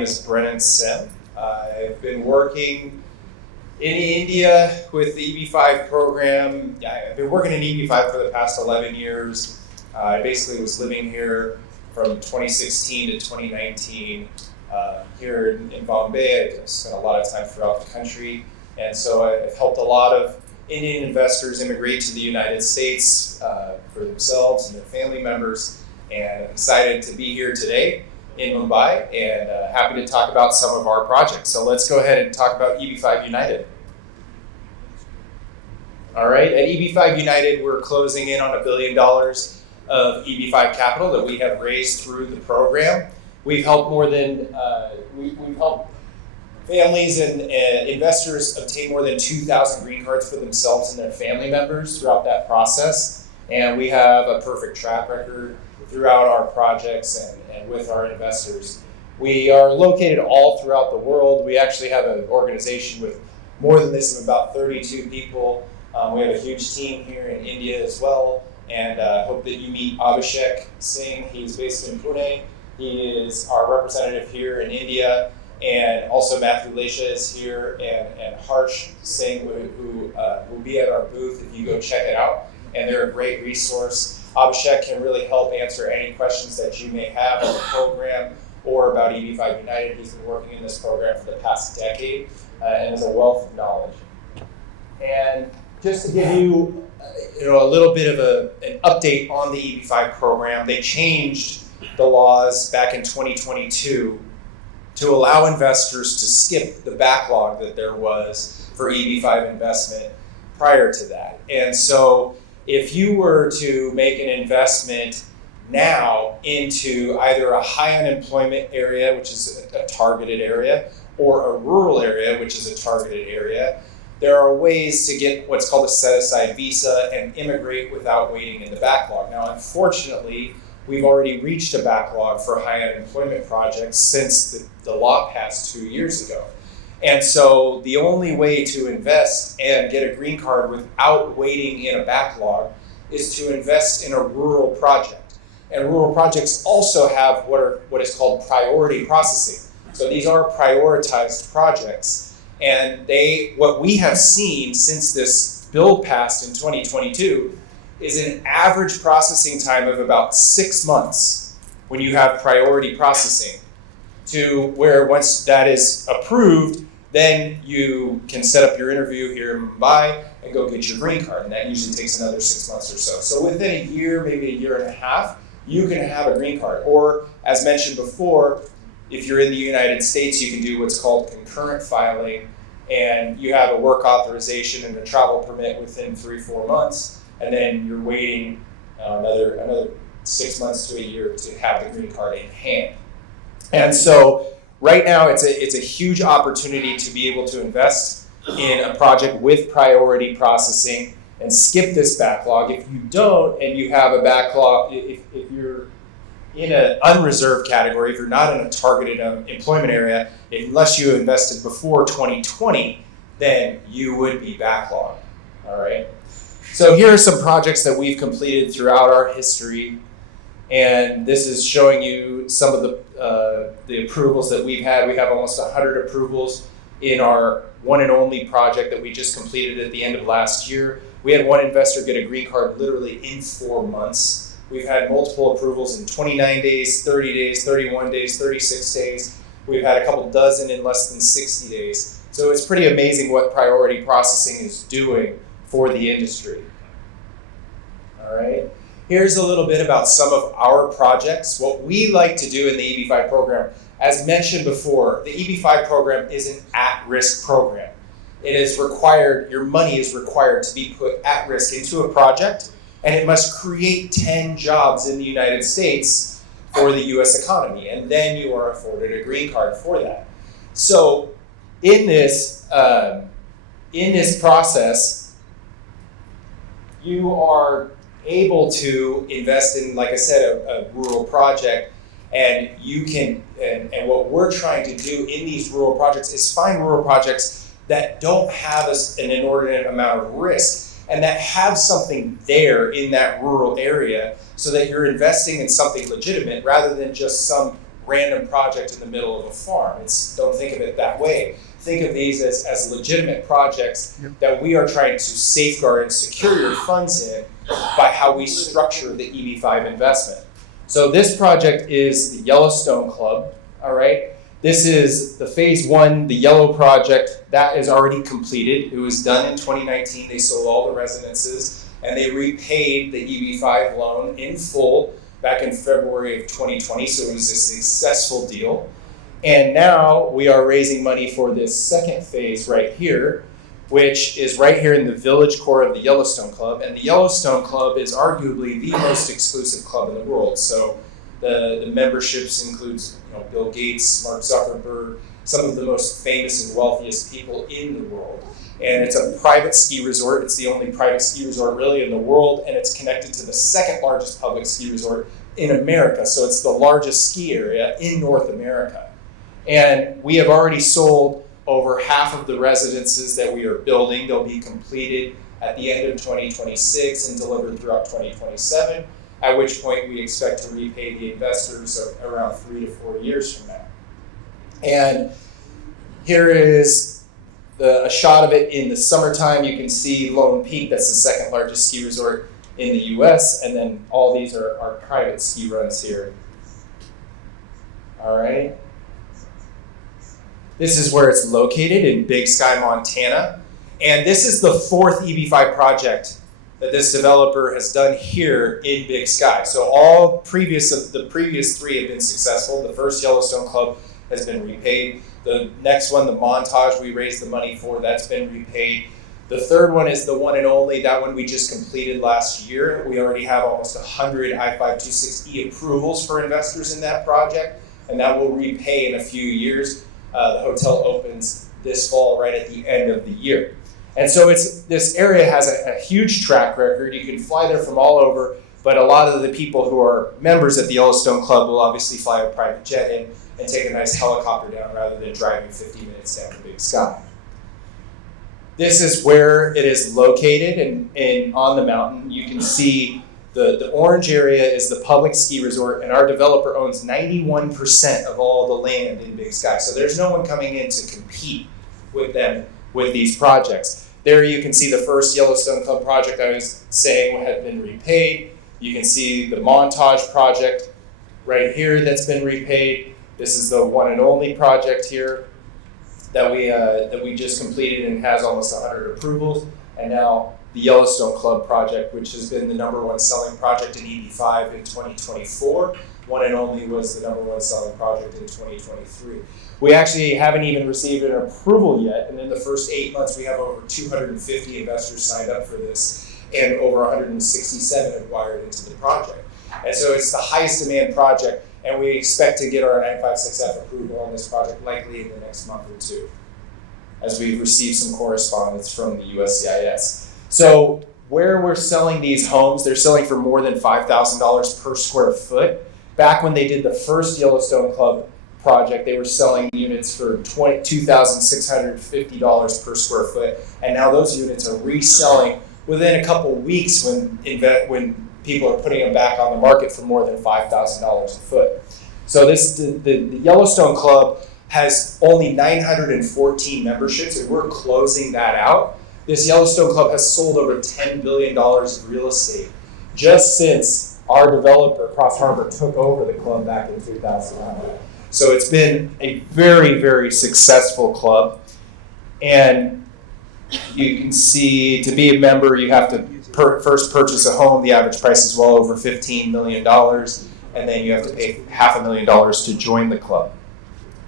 name is Brennan. I've been working in India with the EB5 program. I've been working in EB5 for the past 11 years. I basically was living here from 2016 to 2019 here in Mumbai. I've spent a lot of time throughout the country. And so I've helped a lot of Indian investors immigrate to the United States for themselves and their family members. And I'm excited to be here today in Mumbai and happy to talk about some of our projects. So let's go ahead and talk about EB5 United. All right, at EB5 United, we're closing in on $1 billion of EB5 capital that we have raised through the program. We've helped we've helped families and investors obtain more than 2,000 green cards for themselves and their family members throughout that process. And we have a perfect track record throughout our projects and with our investors. We are located all throughout the world. We actually have an organization with more than this of about 32 people. We have a huge team here in India as well. And hope that you meet Abhishek Singh. He's based in Pune. He is our representative here in India. And also Matthew Lesha is here, and Harsh Singh, who will be at our booth if you go check it out. And they're a great resource. Abhishek can really help answer any questions that you may have on the program or about EB5 United. He's been working in this program for the past decade and is a wealth of knowledge. And just to give you, a little bit of an update on the EB5 program, they changed the laws back in 2022 to allow investors to skip the backlog that there was for EB5 investment prior to that. And so if you were to make an investment now into either a high unemployment area, which is a targeted area, or a rural area, which is a targeted area, there are ways to get what's called a set-aside visa and immigrate without waiting in the backlog. Now, unfortunately, we've already reached a backlog for high unemployment projects since the law passed 2 years ago. And so the only way to invest and get a green card without waiting in a backlog is to invest in a rural project. And rural projects also have what is called priority processing. So these are prioritized projects. And what we have seen since this bill passed in 2022 is an average processing time of about 6 months when you have priority processing, to where once that is approved, then you can set up your interview here in Mumbai and go get your green card. And that usually takes another 6 months or so. So within a year, maybe a year and a half, you can have a green card. Or as mentioned before, if you're in the United States, you can do what's called concurrent filing, and you have a work authorization and a travel permit within 3-4 months, and then you're waiting another 6 months to a year to have the green card in hand. And so right now it's a huge opportunity to be able to invest in a project with priority processing and skip this backlog. If you don't, and you have a backlog, if you're in an unreserved category, if you're not in a targeted employment area, unless you invested before 2020, then you would be backlogged. All right. So here are some projects that we've completed throughout our history, and this is showing you some of the approvals that we've had. We have almost 100 approvals in our one and only project that we just completed at the end of last year. We had one investor get a green card literally in 4 months. We've had multiple approvals in 29 days, 30 days, 31 days, 36 days. We've had a couple dozen in less than 60 days. So it's pretty amazing what priority processing is doing for the industry. All right. Here's a little bit about some of our projects. What we like to do in the EB5 program, as mentioned before, the EB5 program is an at-risk program. It is required, your money is required to be put at risk into a project, and it must create 10 jobs in the United States for the US economy, and then you are afforded a green card for that. So in this process, you are able to invest in, like I said, a rural project, and you can, and what we're trying to do in these rural projects is find rural projects that don't have an inordinate amount of risk, and that have something there in that rural area so that you're investing in something legitimate rather than just some random project in the middle of a farm. Don't think of it that way. Think of these as legitimate projects that we are trying to safeguard and secure your funds in by how we structure the EB5 investment. So this project is the Yellowstone Club, all right? This is the phase one, the yellow project, that is already completed. It was done in 2019. They sold all the residences and they repaid the EB5 loan in full back in February of 2020. So it was a successful deal. And now we are raising money for this second phase right here, which is right here in the village core of the Yellowstone Club. And the Yellowstone Club is arguably the most exclusive club in the world. So the memberships includes Bill Gates, Mark Zuckerberg, some of the most famous and wealthiest people in the world. And it's a private ski resort. It's the only private ski resort really in the world, and it's connected to the second largest public ski resort in America. So it's the largest ski area in North America. And we have already sold over half of the residences that we are building. They'll be completed at the end of 2026 and delivered throughout 2027, at which point we expect to repay the investors around 3 to 4 years from now. And here is a shot of it in the summertime. You can see Lone Peak, that's the second largest ski resort in the US, and then all these are private ski runs here. All right. This is where it's located in Big Sky, Montana. And this is the fourth EB5 project that this developer has done here in Big Sky. So the previous three have been successful. The first Yellowstone Club has been repaid. The next one, the Montage, we raised the money for, that's been repaid. The third one is the one and only, that one we just completed last year. We already have almost 100 I-526E approvals for investors in that project, and that will repay in a few years. The hotel opens this fall right at the end of the year. And so this area has a huge track record. You can fly there from all over, but a lot of the people who are members at the Yellowstone Club will obviously fly a private jet in and take a nice helicopter down rather than driving 50 minutes down to Big Sky. This is where it is located and on the mountain. You can see the orange area is the public ski resort, and our developer owns 91% of all the land in Big Sky. So there's no one coming in to compete with them with these projects. There you can see the first Yellowstone Club project I was saying had been repaid. You can see the Montage project right here that's been repaid. This is the one and only project here that we just completed and has almost 100 approvals. And now the Yellowstone Club project, which has been the #1 selling project in EB5 in 2024. One and only was the #1 selling project in 2023. We actually haven't even received an approval yet, and in the first 8 months we have over 250 investors signed up for this, and over 167 have wired into the project. And so it's the highest demand project, and we expect to get our 956F approval on this project likely in the next month or two, as we've received some correspondence from the USCIS. So where we're selling these homes, they're selling for more than $5,000 per square foot. Back when they did the first Yellowstone Club project, they were selling units for $2,650 per square foot, and now those units are reselling within a couple weeks when people are putting them back on the market for more than $5,000 a foot. So the Yellowstone Club has only 914 memberships, and we're closing that out. This Yellowstone Club has sold over $10 billion of real estate just since our developer, Cross Harbor, took over the club back in 2009. So it's been a very, very successful club. And you can see, to be a member, you have to first purchase a home. The average price is well over $15 million. And then you have to pay $500,000 to join the club.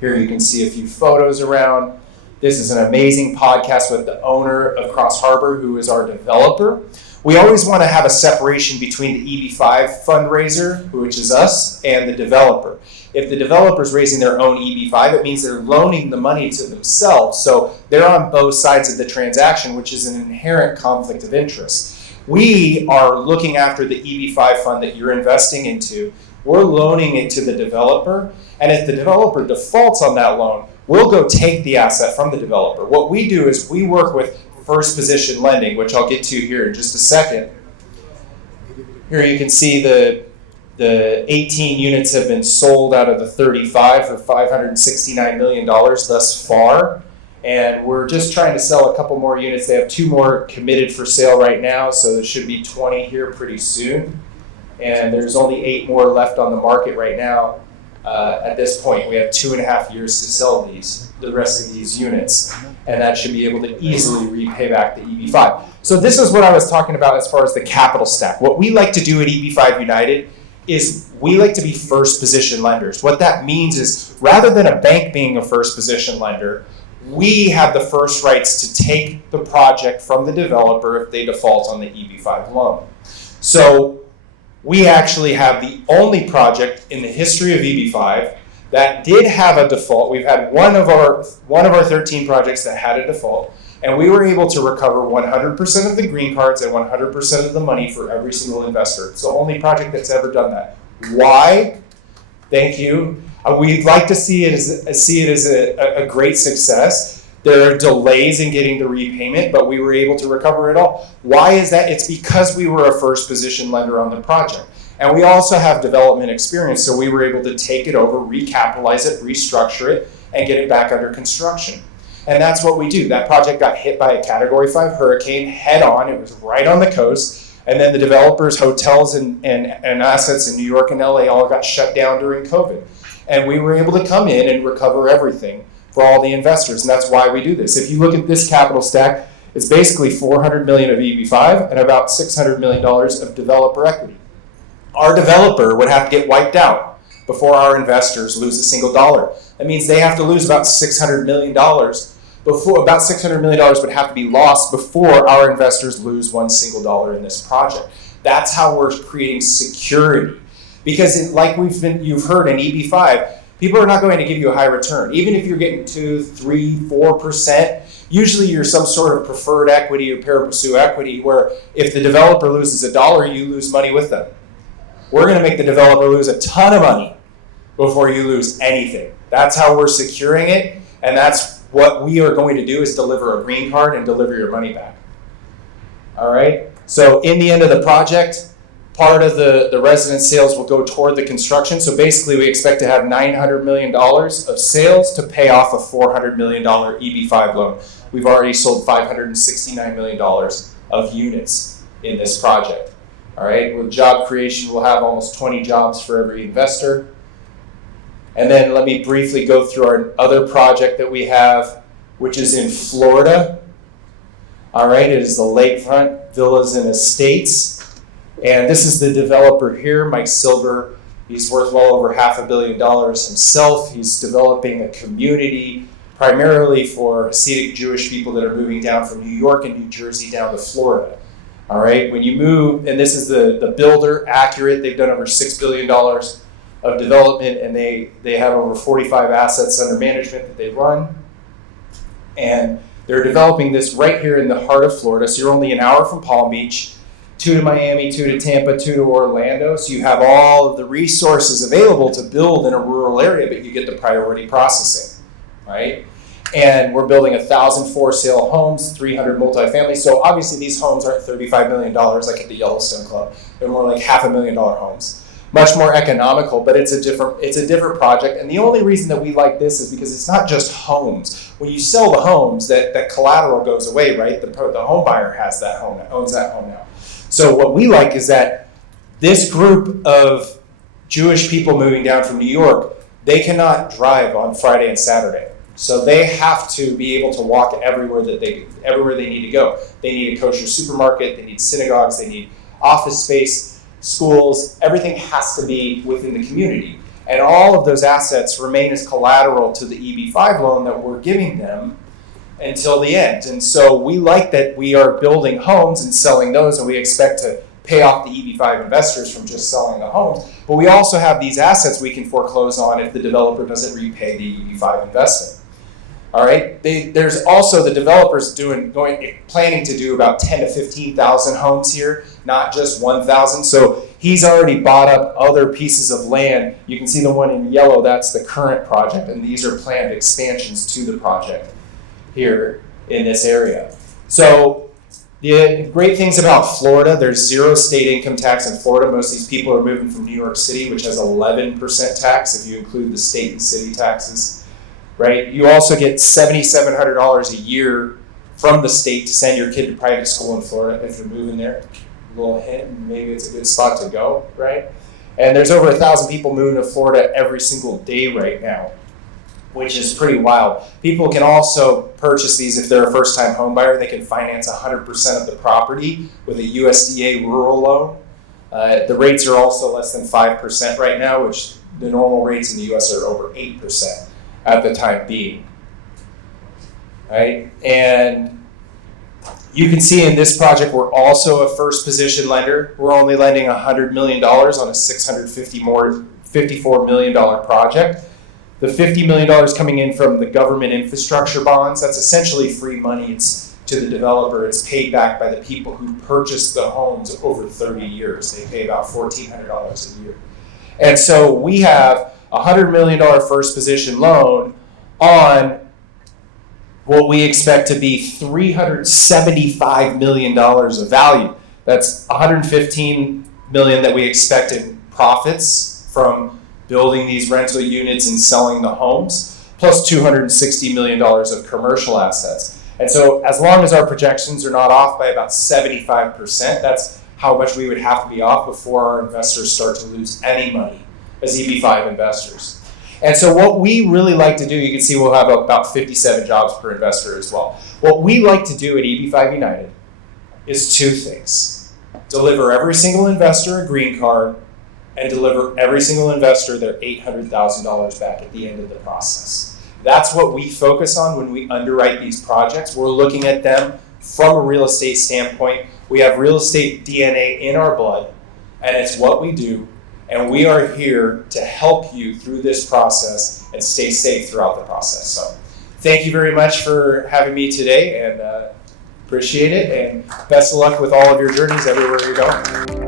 Here you can see a few photos around. This is an amazing podcast with the owner of Cross Harbor, who is our developer. We always want to have a separation between the EB5 fundraiser, which is us, and the developer. If the developer is raising their own EB5, it means they're loaning the money to themselves. So they're on both sides of the transaction, which is an inherent conflict of interest. We are looking after the EB5 fund that you're investing into. We're loaning it to the developer. And if the developer defaults on that loan, we'll go take the asset from the developer. What we do is we work with first position lending, which I'll get to here in just a second. Here you can see the The 18 units have been sold out of the 35 for $569 million thus far. And we're just trying to sell a couple more units. They have 2 more committed for sale right now, so there should be 20 here pretty soon. And there's only 8 more left on the market right now. At this point, we have 2.5 years to sell the rest of these units, and that should be able to easily repay back the EB5. So this is what I was talking about as far as the capital stack. What we like to do at EB5 United is we like to be first position lenders. What that means is rather than a bank being a first position lender, we have the first rights to take the project from the developer if they default on the EB5 loan. So we actually have the only project in the history of EB5 that did have a default. We've had one of our 13 projects that had a default, and we were able to recover 100% of the green cards and 100% of the money for every single investor. It's the only project that's ever done that. Why? Thank you. We'd like to see it as a great success. There are delays in getting the repayment, but we were able to recover it all. Why is that? It's because we were a first position lender on the project. And we also have development experience, so we were able to take it over, recapitalize it, restructure it, and get it back under construction. And that's what we do. That project got hit by a Category 5 hurricane head on. It was right on the coast. And then the developers, hotels, and assets in New York and LA all got shut down during COVID. And we were able to come in and recover everything for all the investors. And that's why we do this. If you look at this capital stack, it's basically $400 million of EB5 and about $600 million of developer equity. Our developer would have to get wiped out before our investors lose a single dollar. That means they have to lose about $600 million about $600 million would have to be lost before our investors lose one single dollar in this project. That's how we're creating security. Because you've heard in EB5, people are not going to give you a high return. Even if you're getting 2, 3, 4%, usually you're some sort of preferred equity or pari passu equity where if the developer loses a dollar, you lose money with them. We're going to make the developer lose a ton of money before you lose anything. That's how we're securing it, and that's what we are going to do is deliver a green card and deliver your money back. All right? So in the end of the project, part of the residence sales will go toward the construction. So basically we expect to have $900 million of sales to pay off a $400 million EB5 loan. We've already sold $569 million of units in this project. All right, with job creation, we'll have almost 20 jobs for every investor. And then let me briefly go through our other project that we have, which is in Florida. All right, it is the Lakefront Villas and Estates. And this is the developer here, Mike Silver. He's worth well over $500 million himself. He's developing a community primarily for Hasidic Jewish people that are moving down from New York and New Jersey down to Florida. All right, when you move, and this is the builder, Accurate. They've done over $6 billion of development, and they have over 45 assets under management that they run. And they're developing this right here in the heart of Florida. So you're only an hour from Palm Beach, 2 to Miami, 2 to Tampa, 2 to Orlando. So you have all of the resources available to build in a rural area, but you get the priority processing, right? And we're building 1,000 for-sale homes, 300 multifamily. So obviously these homes aren't $35 million like at the Yellowstone Club. They're more like $500,000 homes. Much more economical, but it's a different project. And the only reason that we like this is because it's not just homes. When you sell the homes, that collateral goes away, right? The home buyer has that home, owns that home now. So what we like is that this group of Jewish people moving down from New York, they cannot drive on Friday and Saturday. So they have to be able to walk everywhere they need to go. They need a kosher supermarket, they need synagogues, they need office space, schools, everything has to be within the community. And all of those assets remain as collateral to the EB5 loan that we're giving them until the end. And so we like that we are building homes and selling those, and we expect to pay off the EB5 investors from just selling the homes. But we also have these assets we can foreclose on if the developer doesn't repay the EB5 investment. All right. There's also the developers planning to do about 10 to 15,000 homes here, not just 1,000. So he's already bought up other pieces of land. You can see the one in yellow, that's the current project, and these are planned expansions to the project here in this area. So The great things about Florida, there's 0 state income tax in Florida. Most of these people are moving from New York City, which has 11% tax if you include the state and city taxes, right? You also get $7,700 a year from the state to send your kid to private school in Florida if you're moving there. A little hint, maybe it's a good spot to go, right? And there's over 1,000 people moving to Florida every single day right now, which is pretty wild. People can also purchase these if they're a first-time home buyer. They can finance 100% of the property with a USDA rural loan. The rates are also less than 5% right now, which the normal rates in the US are over 8% at the time being. Right? And you can see in this project, we're also a first position lender. We're only lending $100 million on a $54 million project. The $50 million coming in from the government infrastructure bonds, that's essentially free money. It's to the developer. It's paid back by the people who purchased the homes over 30 years. They pay about $1,400 a year. And so we have a $100 million first position loan on what we expect to be $375 million of value. That's $115 million that we expect in profits from building these rental units and selling the homes, plus $260 million of commercial assets. And so as long as our projections are not off by about 75%, that's how much we would have to be off before our investors start to lose any money as EB5 investors. And so what we really like to do, you can see we'll have about 57 jobs per investor as well. What we like to do at EB5 United is 2 things. Deliver every single investor a green card and deliver every single investor their $800,000 back at the end of the process. That's what we focus on when we underwrite these projects. We're looking at them from a real estate standpoint. We have real estate DNA in our blood, and it's what we do. And we are here to help you through this process and stay safe throughout the process. So thank you very much for having me today, and appreciate it. And best of luck with all of your journeys everywhere you're going.